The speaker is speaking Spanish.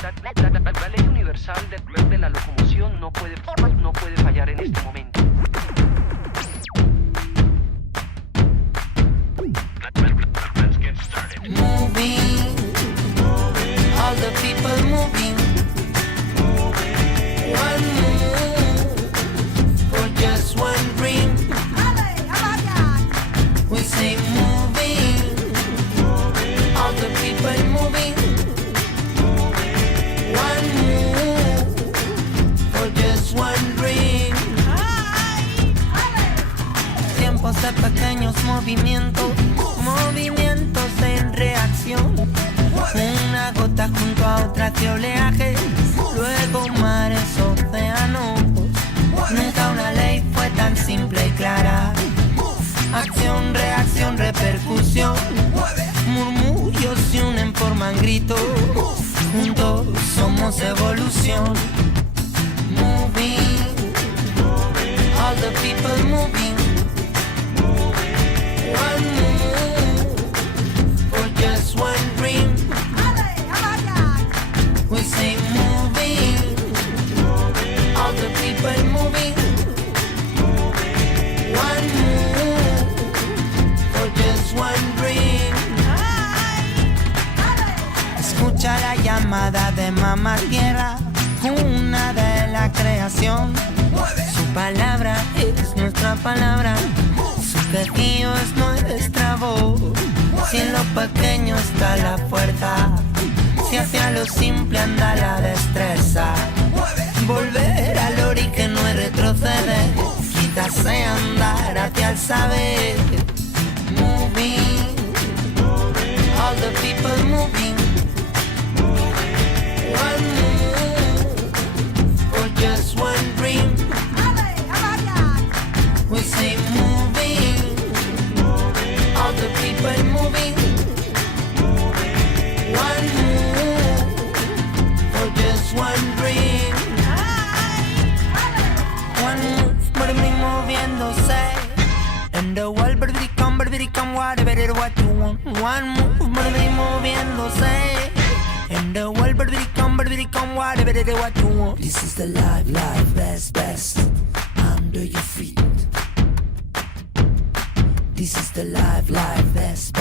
La ley universal de la locomoción no puede fallar en este momento. Moving, all the people moving. One move for just one dream. We say moving, all the people moving. One move for just one dream. Tiempos de pequeños movimientos, movimientos en reacción. Una gota junto a otra de oleaje, luego mares, océanos. Nunca una ley fue tan simple y clara. Acción, reacción, repercusión. Murmullos se unen, forman gritos. Juntos somos evolución. Moving, all the people moving. One move for just one dream. We say moving, all the people moving. One move for just one dream. Escucha la llamada de Mamá Tierra, una de la creación. Su palabra es nuestra palabra, su quejío es nuestra voz. Si en lo pequeño está la fuerza, si hacia lo simple anda la destreza. Volver al ori que no es retroceder, quizás sea andar hacia el saber. Moving, all the people moving. One move for just one dream. We say moving, all the people moving. One move for just one dream. One move, moviéndose. And the world, come, whatever it what you want. One move, moviéndose. And the world, come, whatever it what you want. This is the life, best, under your feet. This is the life, best.